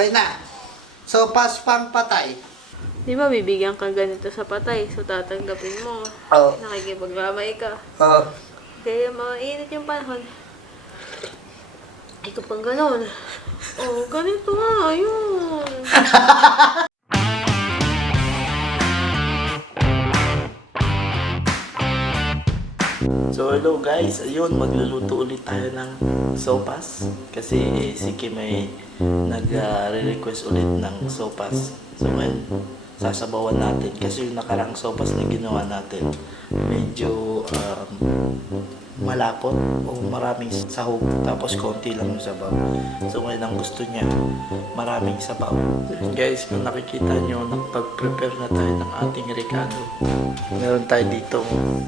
Okay na. So, pas pang patay. Di ba bibigyan ka ganito sa patay, so tatanggapin mo. Oh. Nakikipaglamay ka. Oh. Kaya mainit yung panahon. Ay, kapag ganon. Oh, ganito nga, yun. hello guys, ayun magluluto ulit tayo ng sopas. Kasi si Kim ay nag-request ulit ng sopas. So ngayon, sasabawan natin. Kasi yung nakarang sopas na ginawa natin medyo um, malapot o maraming sahog tapos konti lang yung sabaw. So ngayon ang gusto niya maraming sabaw. Guys, kung nakikita nyo, nagpag-prepare na tayo ng ating recado. Meron tayo dito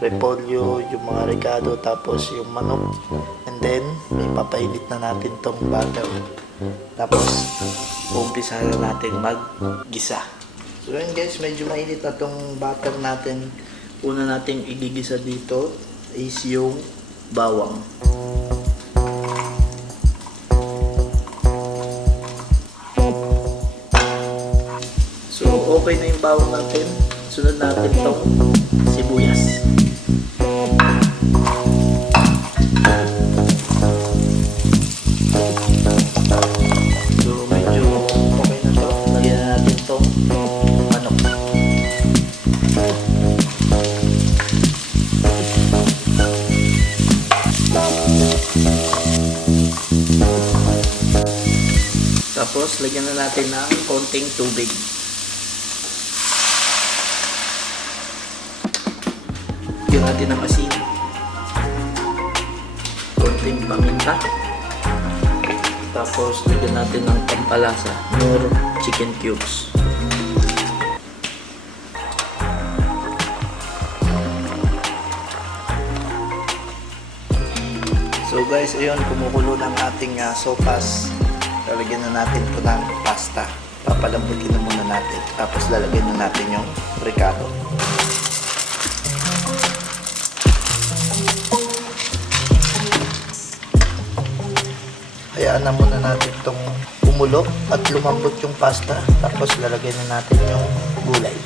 repolyo, yung mga recado, tapos yung manok. And then, may papainit na natin tong butter. Tapos, umpisa na natin mag-gisa. So yun guys, medyo mainit na tong butter natin. Una nating igigisa dito is yung bawang. So, okay na yung bawang natin. Sunod natin tong sibuyas. Natin ng konting tubig. Lagyan natin ng asin. Konting paminta. Tapos, lagyan natin ng pampalasa. More chicken cubes. So guys, ayun, kumukulo ng ating ah, sopas. Lalagyan na natin ito ng pasta. Papalambutin na muna natin. Tapos lalagyan na natin yung ricado. Hayaan na muna natin itong umulo at lumambot yung pasta. Tapos lalagyan na natin yung gulay.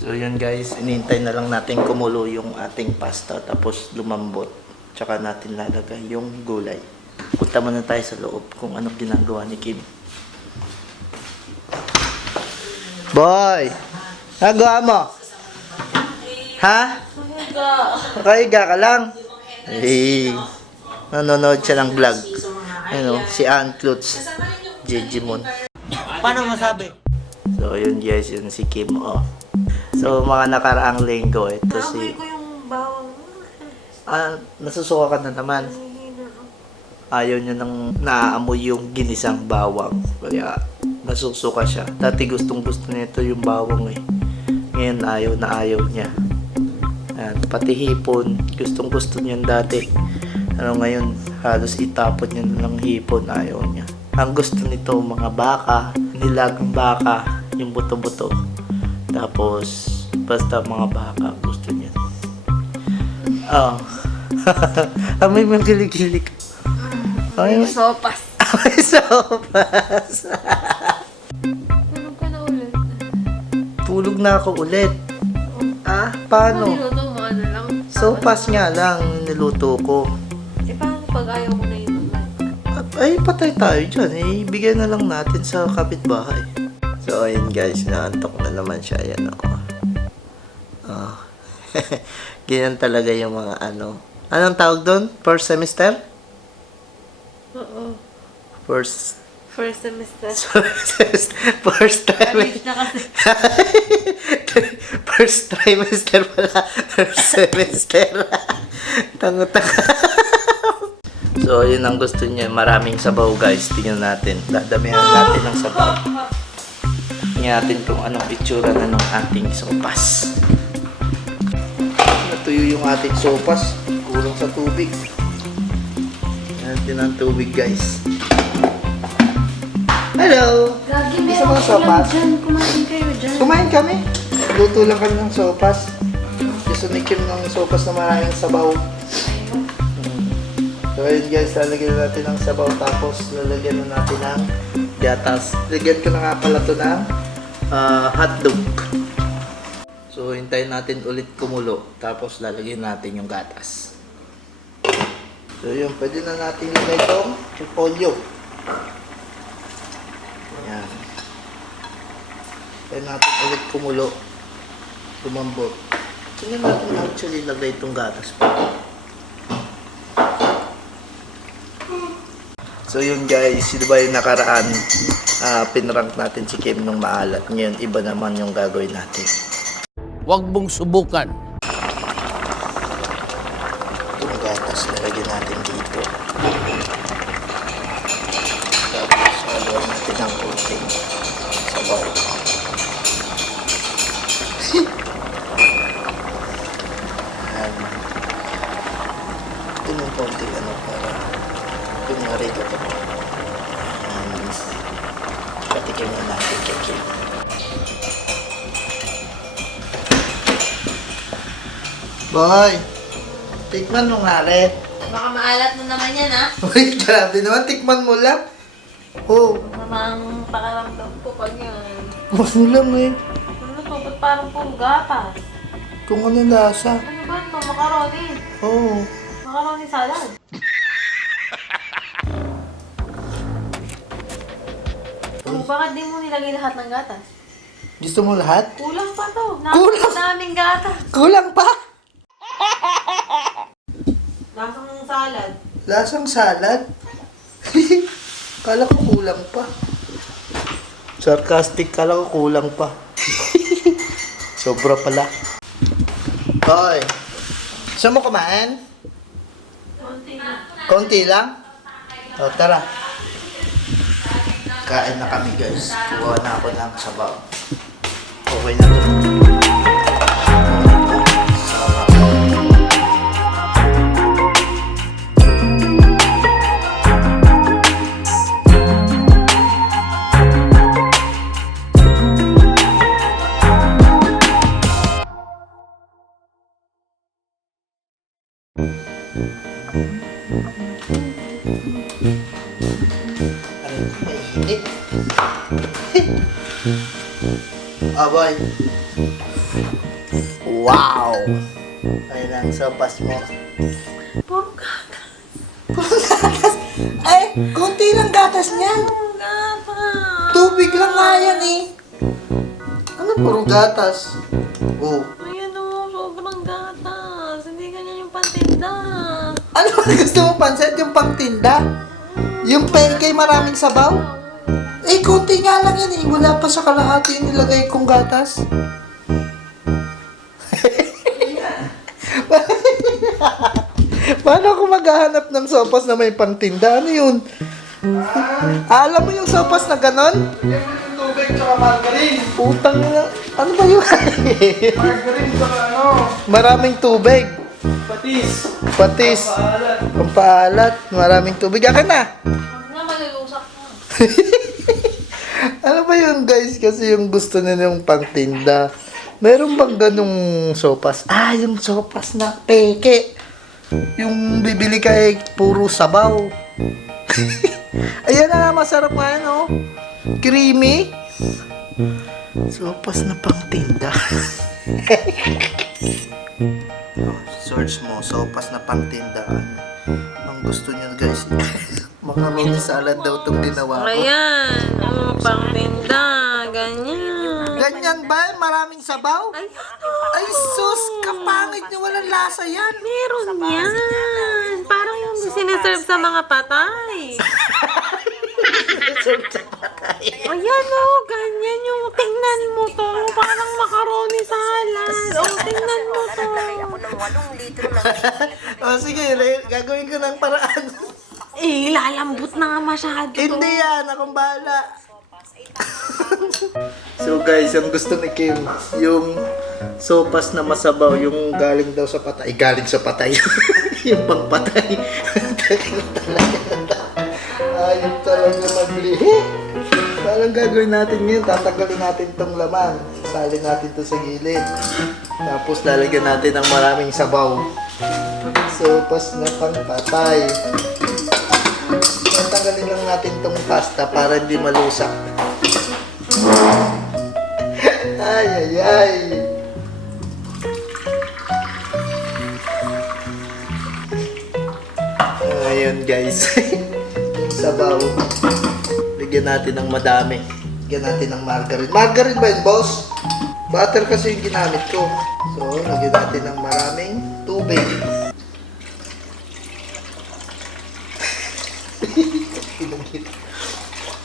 So yun guys, inintay na lang natin kumulo yung ating pasta tapos lumambot. Tsaka natin lalagay yung gulay. Punta muna tayo sa loob kung anong ginagawa ni Kim. Boy! Nagawa mo? Ha? Nakahiga ka lang? Eh, nanonood siya ng vlog. Ano, si Aunt Klutz. Jejimon. Paano masabi? So, yun guys, yun si Kim, oh. So, mga nakaraang linggo, ito si... Naamoy ko yung bawang. Ah, nasusuka ka na naman. Ayaw niya nang naaamoy yung ginisang bawang. Kaya, nasusuka siya. Dati gustong gusto nito yung bawang eh. Ngayon, ayaw na ayaw niya. Ayan, pati hipon, gustong gusto niyan dati. Ano ngayon, halos itapon niya na ng hipon, ayaw niya. Ang gusto nito, mga baka, nilagang baka, yung buto-buto. Tapos, basta mga baka, gusto niya. Oh. Amoy mo kilig-kilig. Ay, sopas. Amoy sopas. Tulog ka na ulit. Tulog na ako ulit. Ah, paano? Niluto mo, ano lang. Sopas nga lang niluto ko. Eh, paano pag ayaw ko na yun? Ay, patay tayo dyan. Eh, bigyan na lang natin sa kapitbahay. So, ayun guys, naantok na naman siya. Ayan ako. Oh. Ganyan talaga yung mga ano. Anong tawag doon? First semester? Oo. First First semester. First trimester. College na kasi. First trimester pala. First semester. Tango-tango. so, yun ang gusto niya. Maraming sabaw, guys. Tingnan natin. Dadamihan natin ng sabaw. Tingnan natin kung anong itsura na ng ating sopas. Natuyo yung ating sopas. Kulang sa tubig. Natin ang tubig, guys. Hello! Gagi, Gusto mo sopas? dyan. Kumain kayo dyan. Kumain kami. Luto lang kami ng sopas. Gusto ni Kim ng sopas na maraming sabaw. Mm. So ayun guys, lalagyan na natin ng sabaw tapos lalagyan na natin ng gatas. Lagyan ko na nga pala to ng ah, hotdog. So, hintayin natin ulit kumulo. Tapos, lalagyan natin yung gatas. So, yun. Pwede na natin ilagay itong repolyo. Yan. Hintayin natin ulit kumulo. Lumambot. Tingnan natin actually ilagay itong gatas pa. So yun guys, di ba yung nakaraan, ah pinrank natin si Kim nung maalat. Ngayon, iba naman yung gagawin natin. Huwag mong subukan. Kunwari ito ito. Um, patikin na natin kay Kim. Boy, tikman mo nga rin. Baka maalat na naman yan, ha? Uy, grabe naman. Tikman mo lang. Oh, Namang pakaramdam ko pag yan. masulam eh. Ano to? Ba't parang puro gatas? Kung ano lasa. Ano ba ito? Macaroni. Oh. Macaroni salad. Bakit di mo nilagay lahat ng gatas? Gusto mo lahat? Kulang pa to. Kulang? Napakadaming gatas. Kulang pa. Lasang salad. Lasang salad. kala ko kulang pa. Sarcastic, kala ko kulang pa. Sobra pala. Hoy, saan mo kumain? Konti na. Konti lang? O, tara. Kain na kami guys. Kuha na ako ng sabaw. Okay na to. Abay. Wow! Ayun ang sopas mo. Puro gatas. Ay, konti lang gatas niyan. Puro gatas. Tubig lang nga yan eh. Ano puro gatas? Oh. Ayan o, sobrang gatas. Hindi ganyan yung pantinda. Ano ba gusto mo pansit? Yung pangtinda? Yung pancake maraming sabaw? Eh, konti nga lang yan eh. Wala pa sa kalahati yung nilagay kong gatas. Paano ako maghahanap ng sopas na may pangtinda? Ano yun? Ah, alam mo yung sopas na ganon? Yung tubig tsaka margarine. Putang na. Ano ba yun? Margarine tsaka ano, Maraming tubig. patis. Patis. Paalat. Pampaalat. Maraming tubig. Akin na. Huwag na malulusak na. Ano ba yun guys? Kasi yung gusto nila yung pangtinda. Meron bang ganong sopas? Ah, yung sopas na peke. Yung bibili ka eh, puro sabaw. Ayan na, masarap nga yan, oh. Creamy. Sopas na pangtinda. oh, search mo, sopas na pangtinda. Ang gusto niyo guys, macaroni salad daw itong ginawa ko. Ayan. Oh, pangtinda. Ganyan. Ganyan ba? Maraming sabaw? Ayan Ay, sus! Kapangit nyo! Walang lasa yan! Meron yan. Parang yung siniserve sa mga patay. Ayan o, ganyan yung tingnan mo to. Parang macaroni salad. O, tingnan mo to. o sige, gagawin ko ng paraan. Eh, lalambot na nga masyado. Hindi yan! Akong bahala! so guys, ang gusto ni Kim, yung sopas na masabaw, yung galing daw sa patay. Galing sa patay. yung pangpatay. Ayun talaga maglihi. Parang gagawin natin ngayon, tatanggalin natin tong laman. Salin natin to sa gilid. Tapos lalagyan natin ng maraming sabaw. Sopas na pangpatay. Tatanggalin lang natin tong pasta para hindi malusak. ay, ay, ay. Ngayon guys, yung sabaw. Bigyan natin ng madami. Bigyan natin ng margarine. Margarine ba yun, boss? Butter kasi yung ginamit ko. So, lagyan natin ng maraming tubig.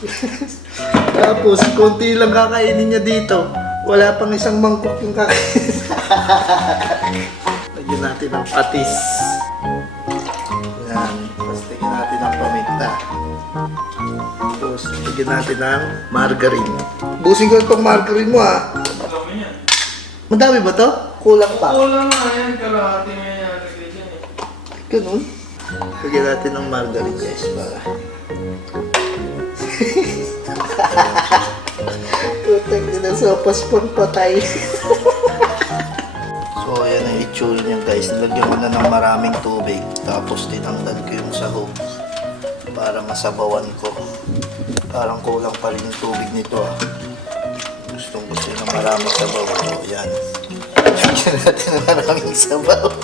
Tapos, konti lang kakainin niya dito. Wala pang isang mangkok yung kakainin. Lagyan natin ng patis. Yan. Tapos, lagyan natin ng paminta. Tapos, lagyan natin ng margarine. Busin ko itong margarine mo ah. Dami yan. Madami ba to? Kulang pa. Kulang nga yan. Kalahati nga yan. Eh. Ganun. Lagyan natin ng margarine guys para. Na sopas pang patay. so ayan ang itsura niya guys. Nilagyan ko na ng maraming tubig. Tapos tinanggal ko yung sahog para masabawan ko. Parang kulang pa rin yung tubig nito ah. Gustong gusto na maraming sabaw. So yan. Lagyan natin ng maraming sabaw.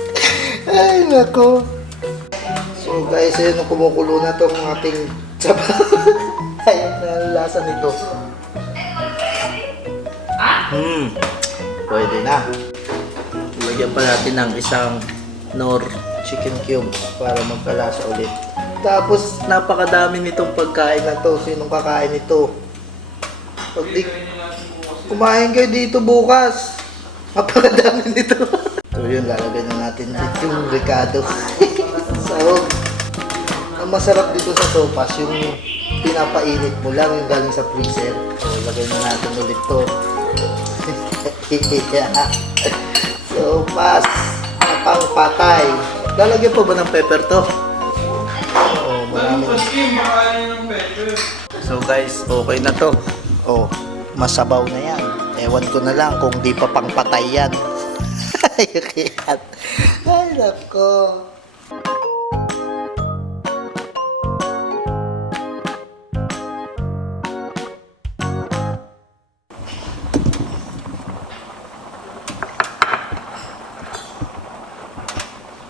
Ay, nako. So guys, ayun, kumukulo na tong ating sabaw. Ayun na lasa nito. Hmm, pwede na. Lagyan pa natin ng isang nor chicken cubes para magkalasa ulit. Tapos, napakadami nitong pagkain na to. Sinong kakain nito? Pag di, kumain kayo dito bukas. Napakadami nito. so yun, lalagay na natin dito yung Ricardo. Sahog. Ang masarap dito sa sopas, yung pinapainit mo lang yung galing sa freezer. So, lagay na natin ulit to. sopas na pangpatay. Lalagyan pa ba ng pepper to? Oo, Dami marami. pa skin. Makain ng pepper. So guys, okay na to. Oh, masabaw na yan. Ewan ko na lang kung di pa pang patay yan. Ay, nako.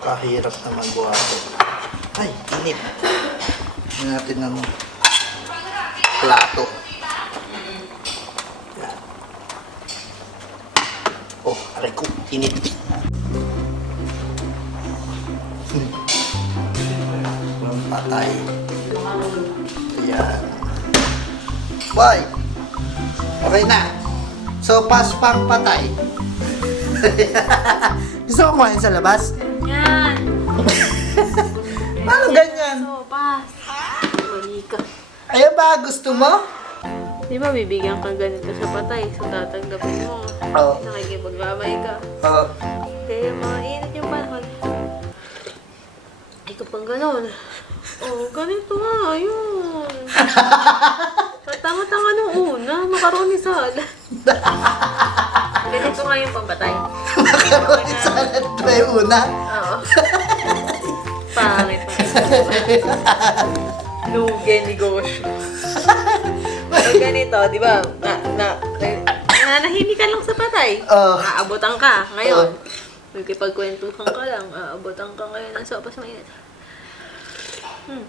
Kahirap naman buhato. Ay, init. Hindi natin ng plato. Oh, aray ko, init. Patay. Ayan. Boy! Okay na. So, pas pang patay. Gusto mo kumain sa labas? Yan. Paano ganyan? Sopas. Mali ka. Ayan ba, gusto mo? Di ba bibigyan ka ganito sa patay? So tatanggapin mo. Oo. Nakikipaglamay ka. Oh. Kaya mainit yung panahon. Ay, kapag ganon. Oh, ganito nga, yun. Tama-tama nung una, macaroni salad. ganito nga yung pampatay. Macaroni salad yung una? Oo. Pangit pa. Luge negosyo. Pag ganito, di ba, na, na, nananahimik ka lang sa patay. Oo. Aabotan ka. Ngayon, magkipagkwentuhan ka lang. Aabotan ka ngayon ng sopas mainit. Hmm.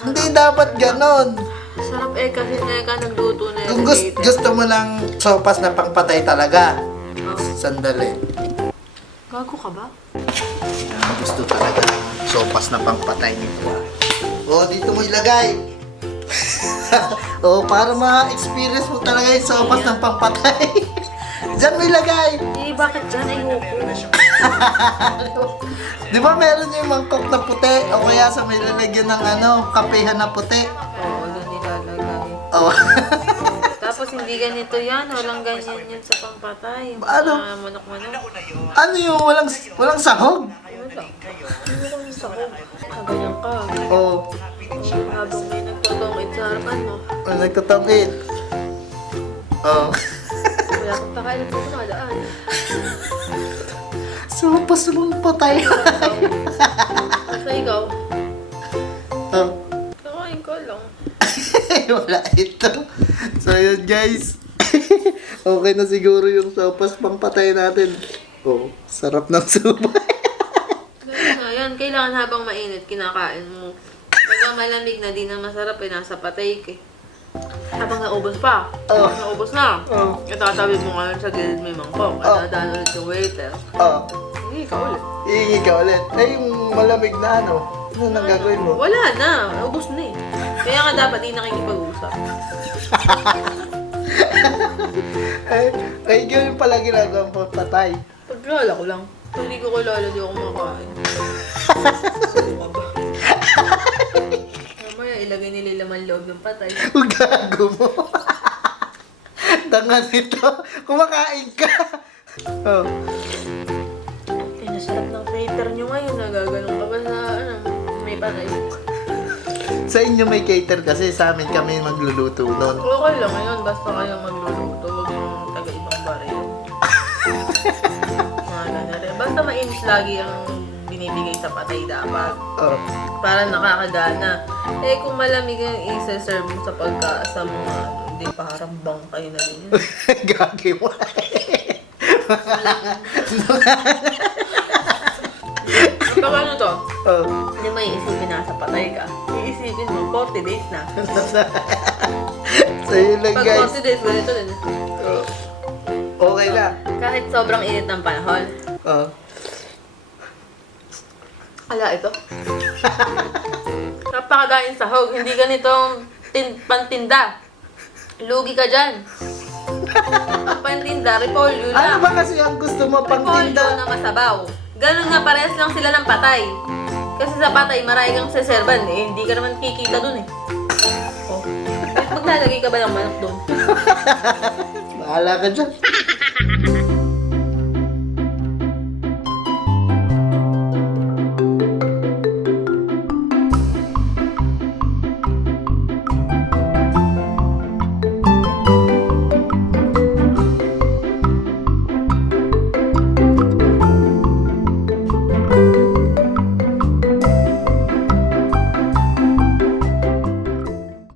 Hindi dapat ganon. Sarap eh kasi na ka nagluto na Kung gusto, gusto mo ng sopas na pangpatay talaga, Oh, sandali. gago ka ba? Yan, gusto talaga ng sopas na pangpatay nito. ah. Oh, dito mo ilagay. oh, para ma-experience mo talaga yung sopas ng pangpatay. Diyan mo ilagay. Eh, bakit dyan? Ayoko. Di ba meron yung mangkok na puti o kaya sa may lalagyan ng ano, kapehan na puti? Oo. Tapos hindi ganito yan. Walang ganyan yan sa pangpatay. Ano? Mga manok-manok. ano yung walang walang sahog? Wala. Hindi ko yung sahog. Ganyan ka. Oh, Habang may nagtutungit sa harapan mo. oh nagtutongit. Oh. Wala kang pakailan kung dumadaan. Sopas mong patay. Basta ikaw, oh. Wala ito. So, yun guys. okay na siguro yung sopas pang patay natin. Oh, sarap ng sopa. Ganun nga yan. Kailangan habang mainit, kinakain mo. Pagka malamig na, di na masarap eh. Nasa patay ka eh. Habang naubos pa. Oh. Naubos na. Oh. Itatabi mo ngayon sa gilid yung mangkok. Oh. At dadaan ulit yung waiter. oh, Hindi ka ulit. iingi ka ulit. Ay, yung malamig na ano. Ano nang gagawin mo? Wala na. Naubos na eh. Kaya nga dapat di nakikipag-usap. Ay, ay ganyan pala ginagawa pang patay. Pagkala ko lang. Kung Hindi ko kilala, di ako kumakain. Mamaya ilagay nila laman loob ng patay. Ang gago mo. Tanga nito. Kumakain ka. Oh. Ay, nasarap ng cater nyo ngayon. Nagagalong ka ba sa, ano, may patay? Sa inyo may cater kasi sa amin kami magluluto nun. Okay lang ngayon, basta kayong magluluto. Huwag yung taga-ibang baril. Mga ganun. Basta mainit lagi ang binibigay sa patay dapat. Oh. Para nakakagana. Eh, kung malamig ang isa-serve mo sa pagka sa mga ano, hindi parang bangkay na rin. yun. Gagi mo. Kapag ano to, oh. hindi mo iisipin na sa patay ka. Iisipin mo, 40 days na. so yun lang Pag guys. 40 days, ganito din. Oh. Okay na. Kahit sobrang init ng panahon. Oh. Ala, ito. Napakagain sahog. Hindi ganitong tin pantinda. Lugi ka dyan. Pantinda, repolyo Ano lang. ba kasi ang gusto mo pang Repolyo tinda? na masabaw. Ganun nga, parehas lang sila ng patay. Kasi sa patay, marami kang seserban. Eh, hindi ka naman kikita dun eh. Oh. Maglalagay ka ba ng manok dun? Bahala ka dyan.